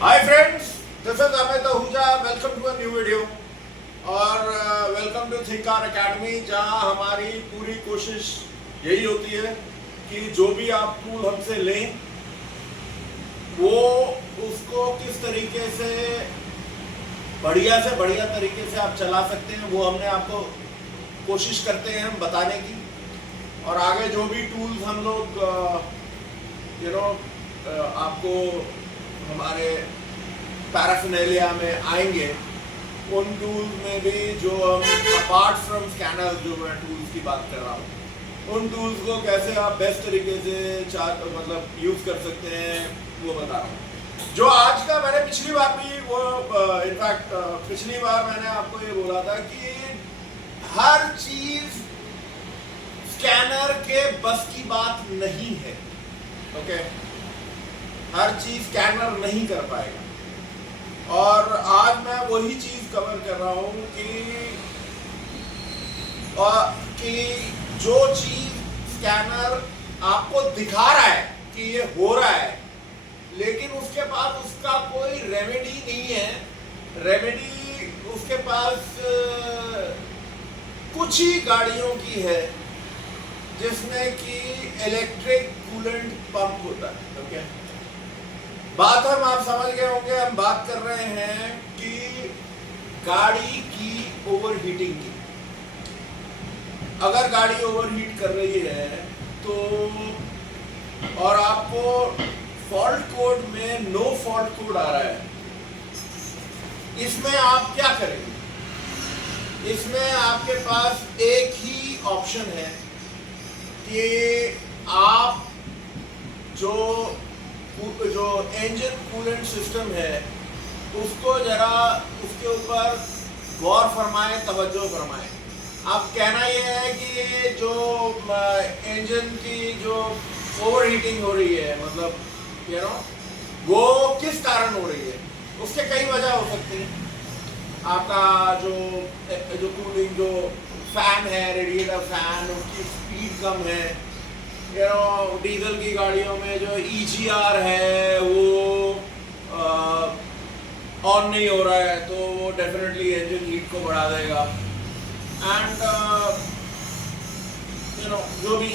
Hi friends, this is Amit Ahuja. Welcome to a new video और welcome to Thinkar academy, जहां हमारी पूरी कोशिश यही होती है कि जो भी आप टूल हमसे लें वो उसको किस तरीके से बढ़िया तरीके से आप चला सकते हैं, वो हमने आपको कोशिश करते हैं हम बताने की। और आगे जो भी टूल्स हम लोग आपको हमारे पैराफिनेलिया में आएंगे, उन टूल्स में भी जो हम अपार्ट फ्रॉम स्कैनर्स, जो मैं टूल्स की बात कर रहा हूँ, उन टूल्स को कैसे आप बेस्ट तरीके से यूज़ कर सकते हैं वो बता रहा हूँ। जो आज का मैंने पिछली बार भी वो इनफैक्ट पिछली बार मैंने आपको ये बोला था कि हर चीज़ स्कैनर के बस की बात नहीं है। ओके, हर चीज स्कैनर नहीं कर पाएगा। और आज मैं वही चीज कवर कर रहा हूं कि जो चीज स्कैनर आपको दिखा रहा है कि ये हो रहा है, लेकिन उसके पास उसका कोई रेमेडी नहीं है। रेमेडी उसके पास कुछ ही गाड़ियों की है जिसमें कि इलेक्ट्रिक कूलेंट पंप होता है। ओके, बात आप समझ गए होंगे। हम बात कर रहे हैं कि गाड़ी की ओवरहीटिंग की। अगर गाड़ी ओवरहीट कर रही है तो और आपको फॉल्ट कोड में नो फॉल्ट कोड आ रहा है, इसमें आप क्या करेंगे? इसमें आपके पास एक ही ऑप्शन है कि आप जो इंजन कूलेंट सिस्टम है उसको जरा उसके ऊपर गौर फरमाएं, तवज्जो फरमाएं। अब कहना यह है कि जो इंजन की जो ओवरहीटिंग हो रही है, वो किस कारण हो रही है, उसके कई वजह हो सकती हैं। आपका जो कूलिंग जो फैन है, रेडिएटर फैन, उसकी स्पीड कम है। डीजल की गाड़ियों में जो EGR है वो ऑन नहीं हो रहा है, तो वो डेफिनेटली इंजन हीट को बढ़ा देगा। एंड जो भी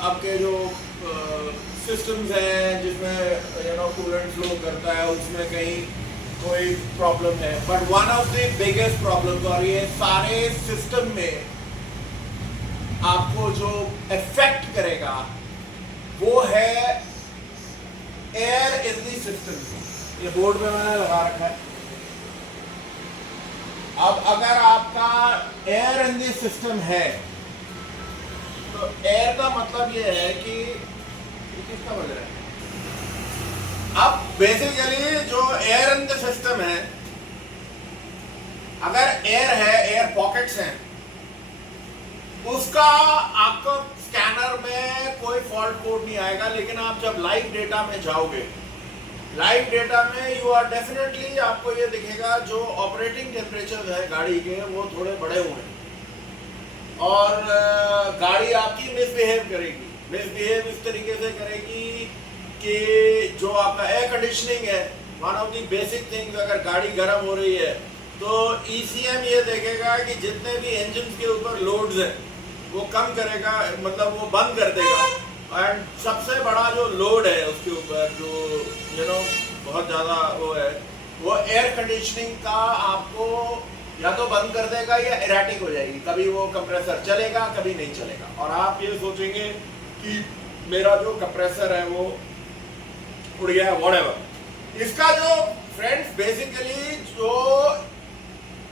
आपके जो सिस्टम्स हैं जिसमें कूलेंट फ्लो करता है, उसमें कहीं कोई प्रॉब्लम है। But one of the biggest problem, और ये सारे सिस्टम में आपको जो इफेक्ट करेगा वो है एयर इन द सिस्टम। ये बोर्ड में मैंने लगा रखा है। अब अगर आपका एयर इन द सिस्टम है तो एयर का मतलब ये है कि ये किसका बज रहा है? अब बेसिकली जो एयर इन द सिस्टम है, अगर एयर है, एयर पॉकेट्स हैं, उसका आपको स्कैनर में कोई फॉल्ट कोड नहीं आएगा। लेकिन आप जब लाइव डेटा में जाओगे, लाइव डेटा में यू आर डेफिनेटली आपको ये दिखेगा जो ऑपरेटिंग टेम्परेचर है गाड़ी के, वो थोड़े बड़े हुए हैं और गाड़ी आपकी मिसबिहेव करेगी। मिसबिहेव इस तरीके से करेगी कि जो आपका एयर कंडीशनिंग है, one of the basic things, अगर गाड़ी गर्म हो रही है तो ECM ये देखेगा कि जितने भी इंजन के ऊपर लोड्स हैं वो कम करेगा, मतलब वो बंद कर देगा। एंड सबसे बड़ा जो लोड है उसके ऊपर जो बहुत ज़्यादा वो है, वो एयर कंडीशनिंग का आपको या तो बंद कर देगा या इरेटिक हो जाएगी। कभी वो कंप्रेसर चलेगा, कभी नहीं चलेगा। और आप ये सोचेंगे कि मेरा जो कंप्रेसर है वो उड़ गया, व्हाटएवर। इसका जो फ्रेंड्स बेसिकली जो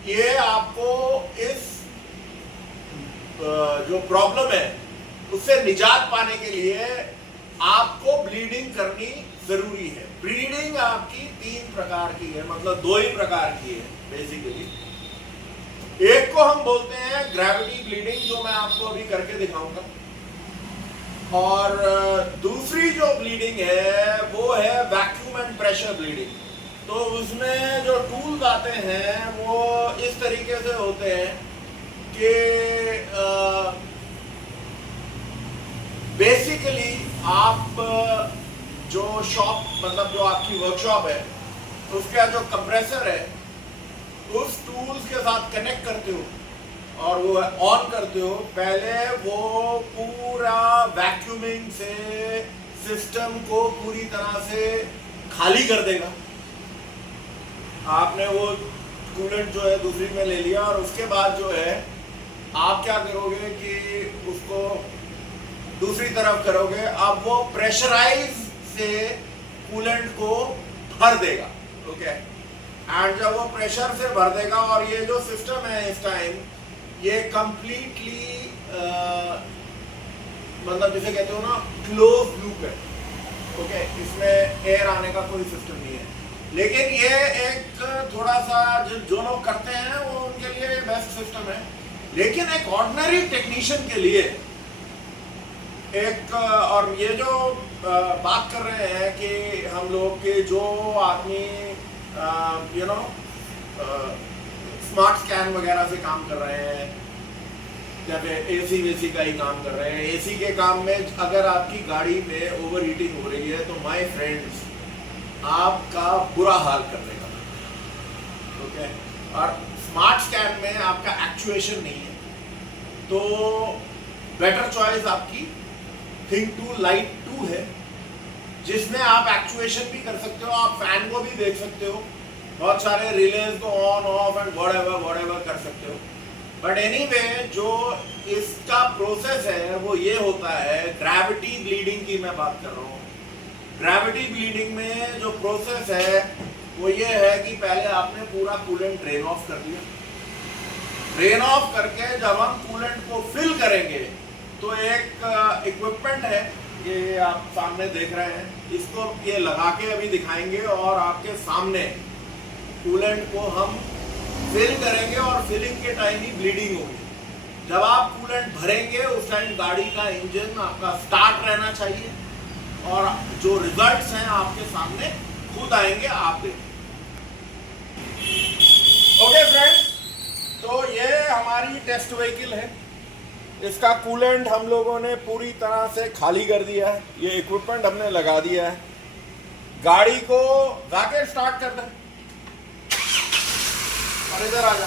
ये आपको इस जो प्रॉब्लम है उससे निजात पाने के लिए आपको ब्लीडिंग करनी जरूरी है। ब्लीडिंग आपकी 3 प्रकार की है, मतलब 2 ही प्रकार की है बेसिकली। एक को हम बोलते हैं ग्रेविटी ब्लीडिंग, जो मैं आपको अभी करके दिखाऊंगा, और दूसरी जो ब्लीडिंग है वो है वैक्यूम एंड प्रेशर ब्लीडिंग। तो उसमें जो टूल्स आते हैं वो इस तरीके से होते हैं कि बेसिकली आप जो शॉप मतलब जो आपकी वर्कशॉप है उसका जो कंप्रेसर है उस टूल्स के साथ कनेक्ट करते हो और वो ऑन करते हो, पहले वो पूरा वैक्यूमिंग से सिस्टम को पूरी तरह से खाली कर देगा। आपने वो कूलेंट जो है दूसरी में ले लिया और उसके बाद जो है आप क्या करोगे कि उसको दूसरी तरफ करोगे, अब वो प्रेशराइज से कूलेंट को भर देगा। ओके, एंड जब वो प्रेशर से भर देगा और ये जो सिस्टम है इस टाइम ये कंप्लीटली मतलब जिसे कहते हो ना क्लोज लूप है। ओके, इसमें एयर आने का कोई सिस्टम नहीं है, लेकिन ये एक थोड़ा सा जो लोग करते हैं वो उनके लिए बेस्ट सिस्टम है, लेकिन एक ऑर्डिनरी टेक्नीशियन के लिए एक और ये जो बात कर रहे हैं कि हम लोग के जो आदमी यू नो स्मार्ट स्कैन वगैरह से काम कर रहे हैं या फिर एसी वेसी का ही काम कर रहे हैं, एसी के काम में अगर आपकी गाड़ी में ओवर हीटिंग हो रही है तो माय फ्रेंड्स आपका बुरा हाल कर देगा। ओके, और स्मार्ट स्कैन में आपका एक्चुएशन नहीं है, तो बेटर चॉइस आपकी थिंक 2 लाइट 2 है, जिसमें आप एक्चुएशन भी कर सकते हो, आप फैन को भी देख सकते हो, बहुत सारे रिलेज को ऑन ऑफ एंड व्हाटएवर कर सकते हो। बट एनीवे जो इसका प्रोसेस है वो ये होता है, ग्रेविटी ब्लीडिंग की मैं बात कर रहा हूँ। ग्रेविटी ब्लीडिंग में जो प्रोसेस है वो ये है कि पहले आपने पूरा कूलेंट ड्रेन ऑफ कर दिया, ड्रेन ऑफ करके जब हम कूलेंट को फिल करेंगे तो एक इक्विपमेंट है, ये आप सामने देख रहे हैं, इसको ये लगा के अभी दिखाएंगे और आपके सामने कूलेंट को हम फिल करेंगे और फिलिंग के टाइम ही ब्लीडिंग होगी। जब आप कूलेंट भरेंगे उस टाइम गाड़ी का इंजन आपका स्टार्ट रहना चाहिए और जो रिजल्ट्स हैं आपके सामने खुद आएंगे, आप देखें। ओके फ्रेंड्स, तो ये हमारी टेस्ट व्हीकल है, इसका कूलेंट हम लोगों ने पूरी तरह से खाली कर दिया है, ये इक्विपमेंट हमने लगा दिया है। गाड़ी को जाके स्टार्ट कर दें और इधर आ जा।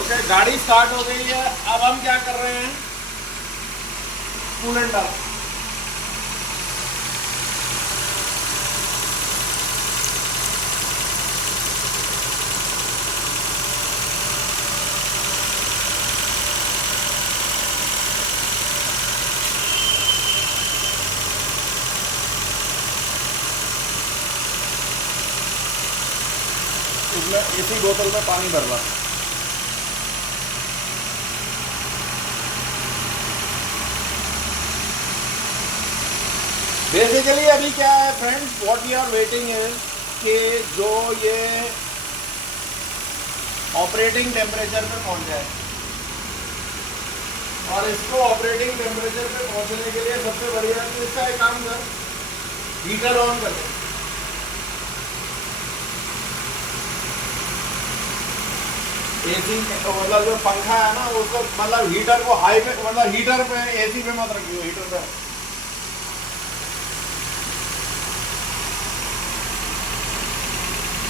ओके, गाड़ी स्टार्ट हो गई है। अब हम क्या कर रहे हैं, कूलेंट डाल। इसमें इसी बोतल में पानी भरना। बेसिकली अभी क्या है friends, what we are waiting is कि जो ये ऑपरेटिंग टेम्परेचर पे पहुंच जाए, और इसको ऑपरेटिंग टेम्परेचर पे पहुंचने के लिए सबसे बढ़िया तो इसका एक काम कर, हीटर ऑन कर दे। एसी मतलब जो पंखा है ना उसको मतलब हीटर को हाई पे, मतलब हीटर पे, एसी पे मत रखियो, हीटर पे।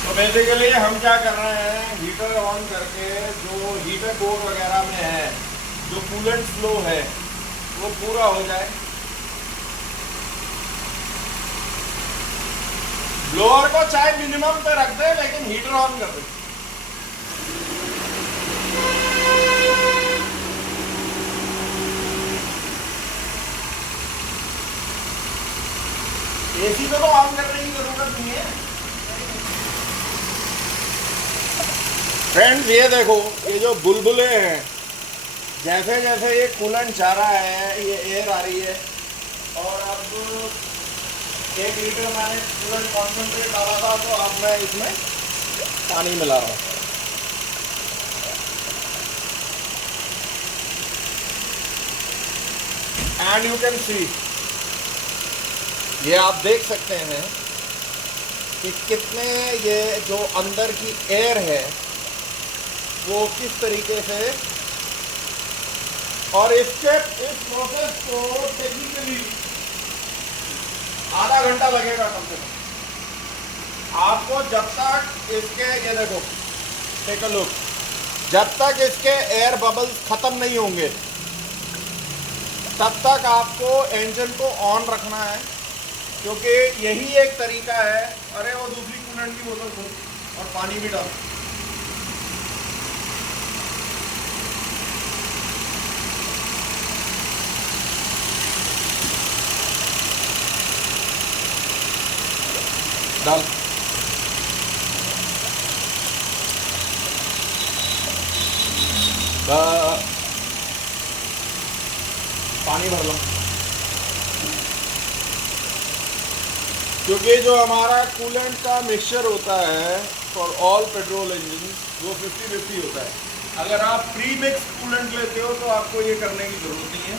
तो बेसिकली हम क्या कर रहे हैं, हीटर ऑन करके जो हीटर कोर वगैरह में है जो कूलेंट फ्लो है वो पूरा हो जाए। ब्लोअर को चाहे मिनिमम पे रख दे लेकिन हीटर ऑन कर दे। एसी को तो ऑन करने की जरूरत नहीं है फ्रेंड्स। ये देखो, ये जो बुलबुले हैं, जैसे जैसे ये कूलेंट जा रहा है, ये एयर आ रही है, और अब 1 लीटर मैंने कूलेंट कॉन्सेंट्रेट डाला था, तो अब मैं इसमें पानी मिला रहा हूँ। एंड यू कैन सी, ये आप देख सकते हैं कि कितने ये जो अंदर की एयर है वो किस तरीके से और इस प्रोसेस को टेक्निकली आधा घंटा लगेगा कम से कम आपको। जब तक इसके, ये देखो, टेक अ लुक, जब तक इसके एयर बबल्स खत्म नहीं होंगे तब तक आपको इंजन को ऑन रखना है, क्योंकि यही एक तरीका है। अरे वो दूसरी कूलेंट की बोतल खोल और पानी भी डाल। डाल पानी भर लो, क्योंकि जो हमारा कूलेंट का मिक्सचर होता है फॉर ऑल पेट्रोल इंजन वो 50-50 होता है। अगर आप प्री मिक्स कूलेंट लेते हो तो आपको ये करने की ज़रूरत नहीं है,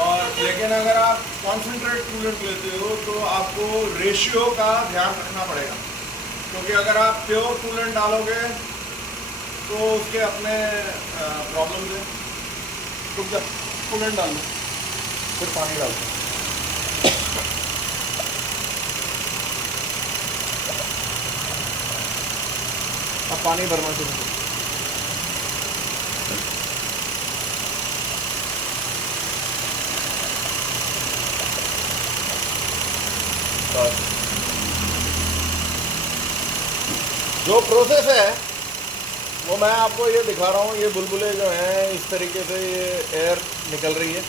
और लेकिन अगर आप कॉन्सेंट्रेट कूलेंट लेते हो तो आपको रेशियो का ध्यान रखना पड़ेगा, क्योंकि अगर आप प्योर कूलेंट डालोगे तो उसके अपने प्रॉब्लम्स हैं। रुक जा, कूलेंट डाल दो फिर पानी डाल दो। अब पानी भरना शुरू करो। जो प्रोसेस है वो मैं आपको ये दिखा रहा हूँ। ये बुलबुले जो हैं इस तरीके से ये एयर निकल रही है,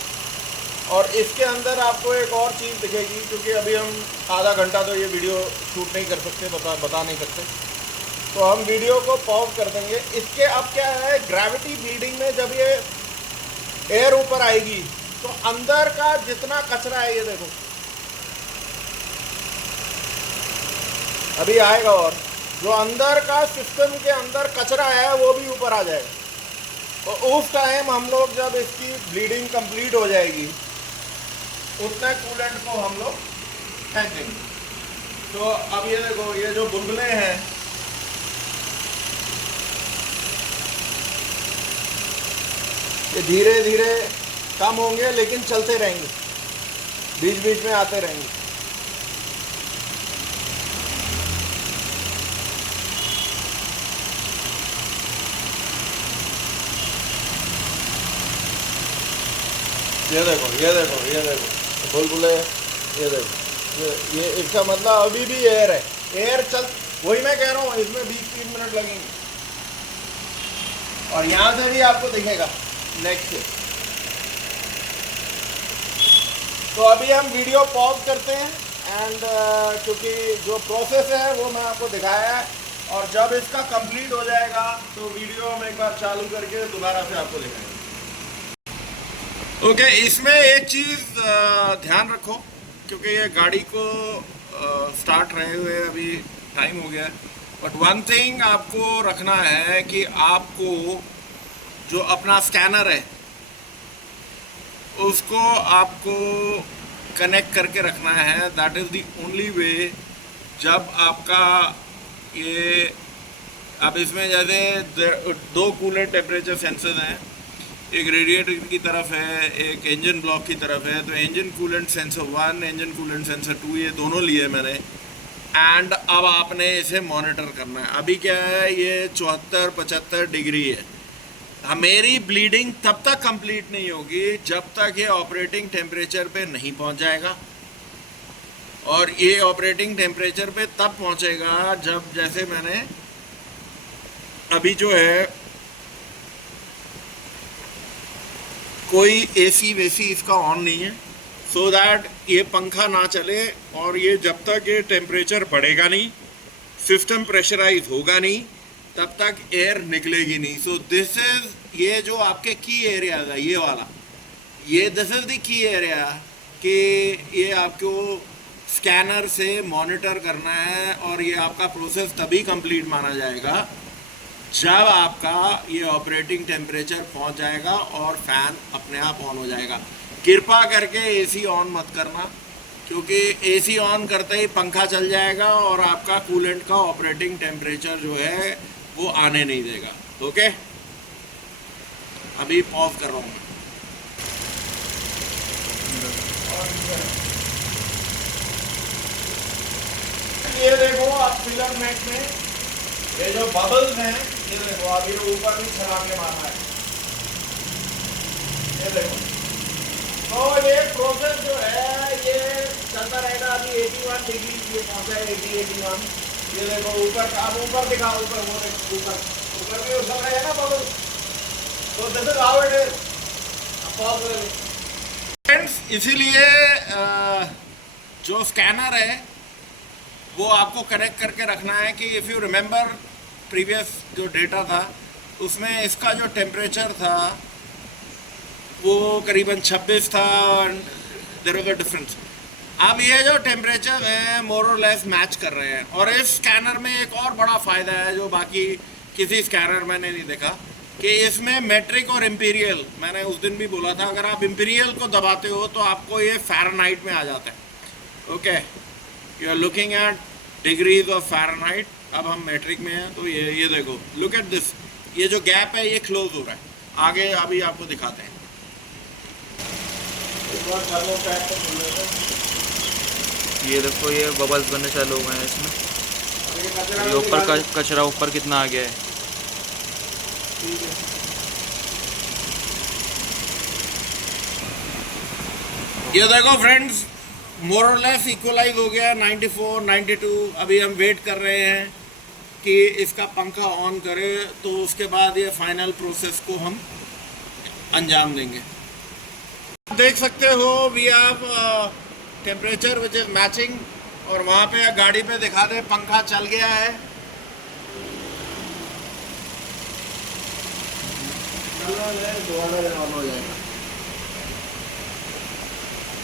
और इसके अंदर आपको एक और चीज़ दिखेगी, क्योंकि अभी हम आधा घंटा तो ये वीडियो शूट नहीं कर सकते, बता नहीं सकते, तो हम वीडियो को पॉज कर देंगे। इसके अब क्या है, ग्रेविटी फील्डिंग में जब ये एयर ऊपर आएगी तो अंदर का जितना कचरा है, ये देखो अभी आएगा, और जो अंदर का सिस्टम के अंदर कचरा है वो भी ऊपर आ जाएगा। तो उस टाइम हम लोग जब इसकी ब्लीडिंग कंप्लीट हो जाएगी उतने कूलेंट को हम लोग फेंकेंगे। तो अब ये देखो, ये जो बुलबुले हैं ये धीरे धीरे कम होंगे, लेकिन चलते रहेंगे, बीच बीच में आते रहेंगे। ये देखो, ये देखो, ये देखो बुलबुले, ये देखो, ये इसका मतलब अभी भी एयर है, एयर चल, वही मैं कह रहा हूँ, इसमें 20-30 मिनट लगेंगे। और यहाँ से भी आपको दिखेगा नेक्स्ट से। तो अभी हम वीडियो पॉज करते हैं, एंड क्योंकि जो प्रोसेस है वो मैं आपको दिखाया है, और जब इसका कंप्लीट हो जाएगा तो वीडियो हम एक बार चालू करके दोबारा से आपको दिखाएंगे। ओके, इसमें एक चीज़ ध्यान रखो, क्योंकि ये गाड़ी को स्टार्ट रहे हुए अभी टाइम हो गया है, बट वन थिंग आपको रखना है कि आपको जो अपना स्कैनर है उसको आपको कनेक्ट करके रखना है। That is the only way. जब आपका ये, अब इसमें जैसे 2 कूलेंट टेम्परेचर सेंसर्स हैं, एक रेडिएटर की तरफ है, एक इंजन ब्लॉक की तरफ है। तो engine coolant sensor 1, engine coolant sensor 2, ये दोनों लिए मैंने, एंड अब आपने इसे मॉनिटर करना है। अभी क्या है, ये 74-75 डिग्री है। मेरी ब्लीडिंग तब तक कंप्लीट नहीं होगी जब तक ये ऑपरेटिंग टेम्परेचर पे नहीं पहुंच जाएगा, और ये ऑपरेटिंग टेम्परेचर पे तब पहुंचेगा जब, जैसे मैंने अभी जो है कोई एसी वेसी इसका ऑन नहीं है, सो दैट ये पंखा ना चले, और ये जब तक ये टेम्परेचर बढ़ेगा नहीं, सिस्टम प्रेशराइज होगा नहीं, तब तक एयर निकलेगी नहीं। सो दिस इज, ये जो आपके की एरिया है ये वाला, ये this is the key area कि ये आपको स्कैनर से मॉनिटर करना है, और ये आपका प्रोसेस तभी कंप्लीट माना जाएगा जब आपका ये ऑपरेटिंग टेम्परेचर पहुंच जाएगा और फैन अपने आप ऑन हो जाएगा। कृपा करके एसी ऑन मत करना, क्योंकि एसी ऑन करते ही पंखा चल जाएगा और आपका कूलेंट का ऑपरेटिंग टेम्परेचर जो है वो आने नहीं देगा। ओके, अभी पॉज कर रहा हूँ मैं। ये देखो आप फिलर नेट में ये जो बबल्स हैं, ये देखो अभी ऊपर भी छलांग के मारना है, ये देखो। तो ये प्रोसेस जो है ये चलता रहेगा। अभी 81 डिग्री ये पहुंचा है, 81। ये देखो ऊपर, आप ऊपर दिखा, ऊपर वो देखो, ऊपर भी उछल रहे हैं ना बबल। तो this is how it is. Friends, इसीलिए जो स्कैनर है वो आपको कनेक्ट करके रखना है कि इफ़ यू रिमेंबर प्रीवियस जो डेटा था उसमें इसका जो टेम्परेचर था वो करीबन 26 था। There was a difference. अब ये जो टेम्परेचर है मोर और लेस मैच कर रहे हैं। और इस स्कैनर में एक और बड़ा फ़ायदा है जो बाकी किसी स्कैनर मैंने नहीं देखा, कि इसमें मेट्रिक और इम्पीरियल, मैंने उस दिन भी बोला था, अगर आप इम्पीरियल को दबाते हो तो आपको ये फ़ारेनहाइट में आ जाता है। Okay, you are looking at degrees of Fahrenheit. अब हम मेट्रिक में हैं तो ये देखो, लुक एट दिस, ये जो गैप है ये क्लोज हो रहा है। आगे अभी आपको दिखाते हैं। ये देखो ये बबल्स बनने चालू हो गए हैं इसमें। ये ऊपर का कचरा ऊपर कितना आ गया है। ये देखो फ्रेंड्स, मोर और लेस इक्वलाइज हो गया 94, 92। अभी हम वेट कर रहे हैं कि इसका पंखा ऑन करे तो उसके बाद ये फाइनल प्रोसेस को हम अंजाम देंगे। देख सकते हो we have temperature which is matching. और वहाँ पे गाड़ी पे दिखा दे पंखा चल गया है।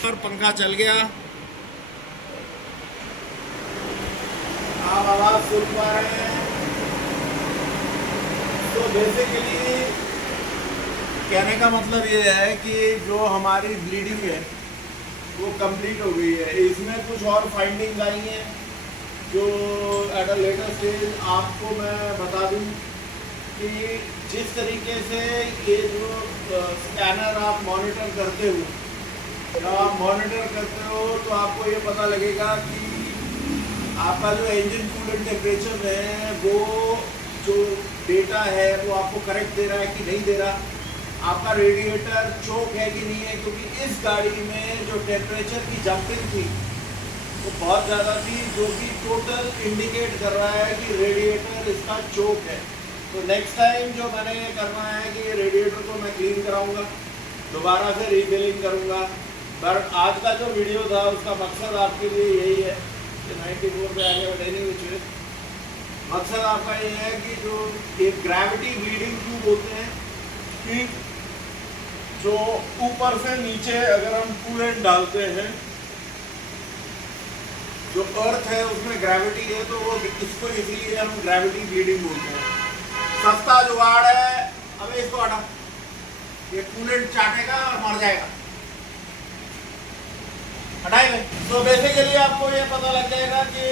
और पंखा चल गया, आप आवाज सुन पा रहे हैं। तो बेसिकली कहने का मतलब ये है कि जो हमारी ब्लीडिंग है वो कंप्लीट हो गई है। इसमें कुछ और फाइंडिंग्स आई हैं जो एट अ लेटर स्टेज आपको मैं बता दूं कि जिस तरीके से ये जो स्कैनर आप मॉनिटर करते हो, जब आप मॉनिटर करते हो तो आपको ये पता लगेगा कि आपका जो इंजन कूलेंट टेम्परेचर है वो जो डेटा है वो आपको करेक्ट दे रहा है कि नहीं दे रहा, आपका रेडिएटर चोक है कि नहीं है। क्योंकि इस गाड़ी में जो टेम्परेचर की जंपिंग थी वो बहुत ज़्यादा थी, जो कि टोटल इंडिकेट कर रहा है कि रेडिएटर इसका चोक है। तो नेक्स्ट टाइम जो मैंने ये करना है कि ये रेडिएटर को मैं क्लीन कराऊंगा, दोबारा से रीफिलिंग करूंगा। पर आज का जो वीडियो था उसका मकसद आपके लिए यही है कि 94 पे आगे बढ़ेनी हुई मकसद आपका ये है कि जो एक ग्रेविटी ब्लीडिंग क्यों बोलते हैं कि जो ऊपर से नीचे अगर हम कूलेंट डालते हैं, जो अर्थ है उसमें ग्रेविटी है तो वो इसको इसीलिए हम ग्रेविटी ब्लीडिंग बोलते हैं। सस्ता जुगाड़ है, अबे इसको हटा, ये कूलेंट चाटेगा और मर जाएगा, हटाएंगे। तो बेसिकली आपको ये पता लग जाएगा कि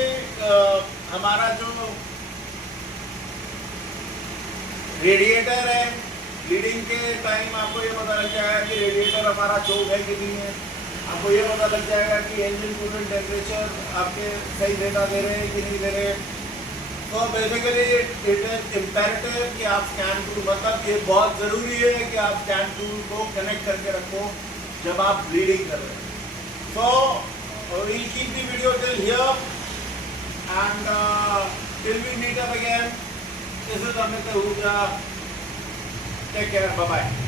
हमारा जो रेडिएटर है ब्लीडिंग के टाइम आपको ये पता लग जाएगा कि रेडिएटर हमारा चोक है कि नहीं है। आपको ये पता लग जाएगा कि इंजन कूलेंट टेम्परेचर आपके सही डेटा दे रहे हैं कि नहीं दे रहे। तो बेसिकली इट इज इम्पेरेटिव कि आप स्कैन टूल, मतलब ये बहुत ज़रूरी है कि आप स्कैन टूल को कनेक्ट करके रखो जब आप ब्लीडिंग कर रहे हैं। So we'll keep the video till here and till we meet up again. This is Amit Ahuja. Take care. Bye bye.